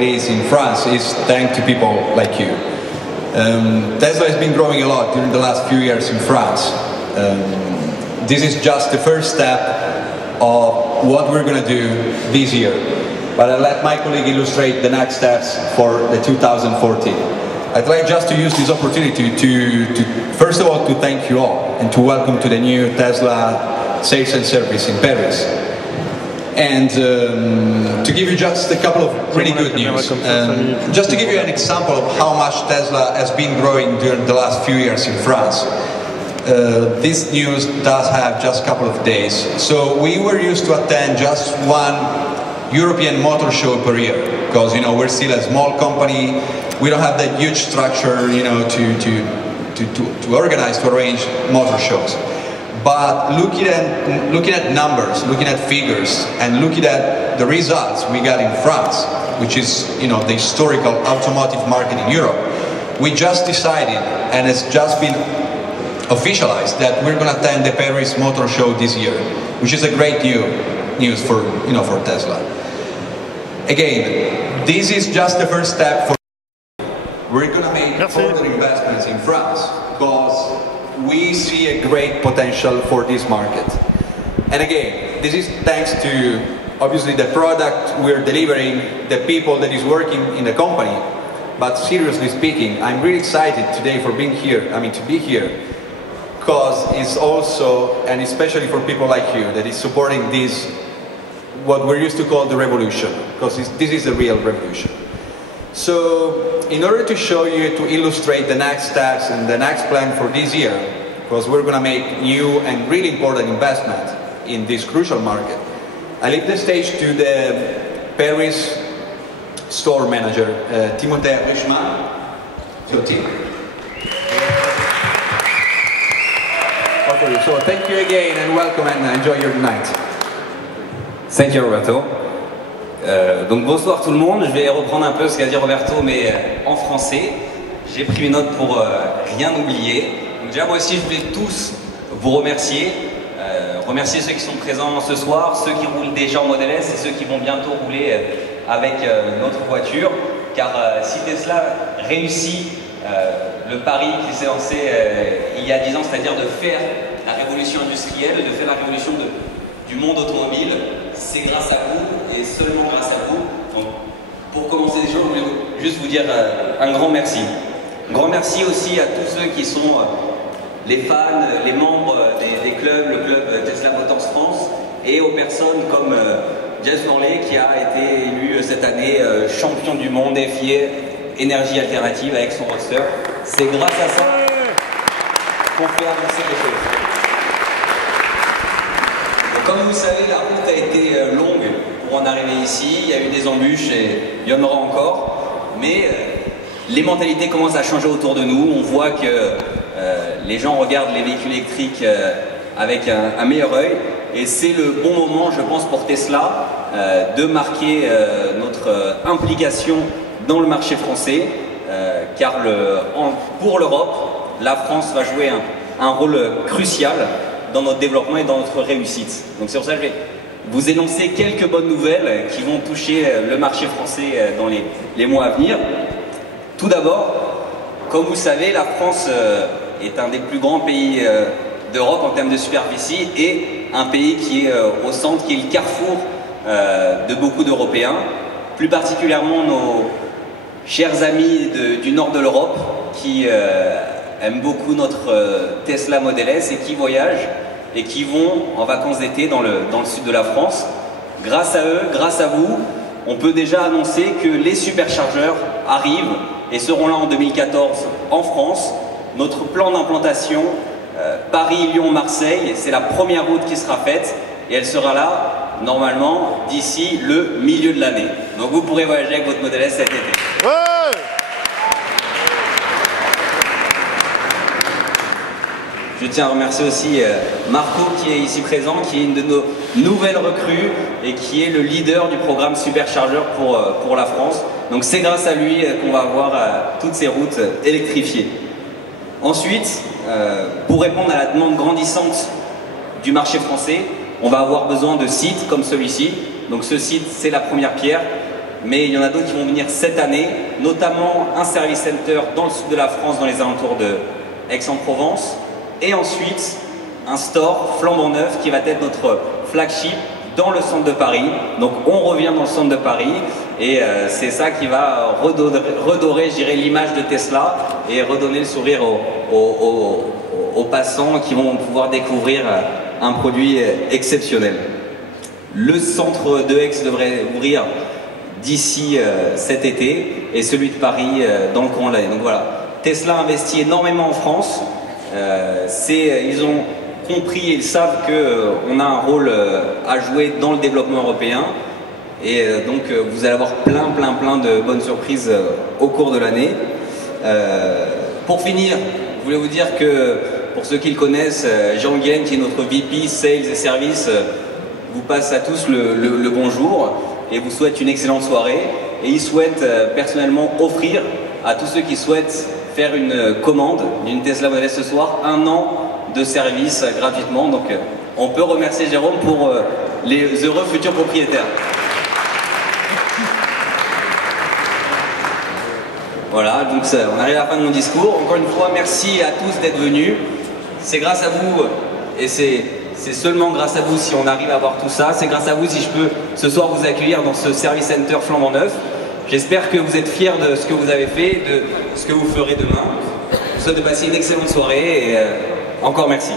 is in France is thanks to people like you. Tesla has been growing a lot during the last few years in France. This is just the first step of what we're going to do this year. But I'll let my colleague illustrate the next steps for the 2014. I'd like just to use this opportunity to first of all, to thank you all and to welcome to the new Tesla sales and service in Paris. And to give you just a couple of really good news. Just to give you an example of how much Tesla has been growing during the last few years in France. This news does have just a couple of days. So we were used to attend just one European motor show per year, because we're still a small company. We don't have that huge structure, to organize, to arrange motor shows. But looking at numbers, looking at figures, and looking at the results we got in France, which is the historical automotive market in Europe, we just decided, and it's just been officialized, that we're going to attend the Paris Motor Show this year, which is a great news for for Tesla. Again, this is just the first step. We're going to make further investments in France because we see a great potential for this market. And again, this is thanks to obviously the product we're delivering, the people that is working in the company. But seriously speaking, I'm really excited today for being here. To be here, because it's also, and especially for people like you, that is supporting this, what we're used to call the revolution, because this is a real revolution. So, in order to show you, to illustrate the next steps and the next plan for this year, because we're going to make new and really important investment in this crucial market, I leave the stage to the Paris store manager, Timothée Richman. So, Tim. So, thank you again and welcome and enjoy your night. Thank you, Roberto. Donc bonsoir tout le monde, je vais reprendre un peu ce qu'a dit Roberto mais en français. J'ai pris une note pour rien oublier. Donc déjà moi aussi je voulais tous vous remercier. Remercier ceux qui sont présents ce soir, ceux qui roulent déjà en Model S et ceux qui vont bientôt rouler avec notre voiture. Car si Tesla réussit le pari qui s'est lancé il y a 10 ans, c'est-à-dire de faire la révolution industrielle, de faire la révolution du monde automobile, c'est grâce à vous et seulement grâce à vous. Donc, pour commencer déjà, je voulais juste vous dire un grand merci. Un grand merci aussi à tous ceux qui sont les fans, les membres des clubs, le club Tesla Motors France, et aux personnes comme Jess Morley qui a été élu cette année champion du monde FIA énergie alternative avec son roadster. C'est grâce à ça qu'on fait avancer les choses. Comme vous le savez, la route a été longue pour en arriver ici. Il y a eu des embûches et il y en aura encore. Mais les mentalités commencent à changer autour de nous. On voit que les gens regardent les véhicules électriques avec un meilleur œil. Et c'est le bon moment, je pense, pour Tesla de marquer notre implication dans le marché français. Car pour l'Europe, la France va jouer un rôle crucial dans notre développement et dans notre réussite. Donc c'est pour ça que je vais vous énoncer quelques bonnes nouvelles qui vont toucher le marché français dans les mois à venir. Tout d'abord, comme vous savez, la France est un des plus grands pays d'Europe en termes de superficie et un pays qui est au centre, qui est le carrefour de beaucoup d'Européens, plus particulièrement nos chers amis du nord de l'Europe qui aiment beaucoup notre Tesla Model S et qui voyagent et qui vont en vacances d'été dans le sud de la France. Grâce à eux, grâce à vous, on peut déjà annoncer que les superchargeurs arrivent et seront là en 2014 en France. Notre plan d'implantation Paris, Lyon, Marseille, c'est la première route qui sera faite et elle sera là normalement d'ici le milieu de l'année. Donc vous pourrez voyager avec votre Model S cet été. Ouais. Je tiens à remercier aussi Marco qui est ici présent, qui est une de nos nouvelles recrues et qui est le leader du programme Supercharger pour la France. Donc c'est grâce à lui qu'on va avoir toutes ces routes électrifiées. Ensuite, pour répondre à la demande grandissante du marché français, on va avoir besoin de sites comme celui-ci. Donc ce site, c'est la première pierre. mais il y en a d'autres qui vont venir cette année, notamment un service center dans le sud de la France, dans les alentours de Aix-en-Provence, et ensuite un store flambant neuf qui va être notre flagship dans le centre de Paris. Donc on revient dans le centre de Paris et c'est ça qui va redorer je dirais, l'image de Tesla et redonner le sourire aux passants qui vont pouvoir découvrir un produit exceptionnel. Le centre de Aix devrait ouvrir d'ici cet été et celui de Paris dans le courant de l'année. Donc voilà, Tesla investit énormément en France. Ils ont compris et ils savent qu'on a un rôle à jouer dans le développement européen. Et donc vous allez avoir plein de bonnes surprises au cours de l'année. Pour finir, je voulais vous dire que pour ceux qui le connaissent, Jean Nguyen, qui est notre VP Sales et Services, vous passe à tous le bonjour et vous souhaite une excellente soirée. Et il souhaite personnellement offrir à tous ceux qui souhaitent faire une commande d'une Tesla Model S ce soir 1 an de service gratuitement. Donc on peut remercier Jérôme pour les heureux futurs propriétaires. Voilà, donc on arrive à la fin de mon discours. Encore une fois, merci à tous d'être venus. C'est grâce à vous, et c'est seulement grâce à vous si on arrive à voir tout ça. C'est grâce à vous si je peux ce soir vous accueillir dans ce service center flambant neuf. J'espère que vous êtes fiers de ce que vous avez fait, de ce que vous ferez demain. Je vous souhaite de passer une excellente soirée et encore merci.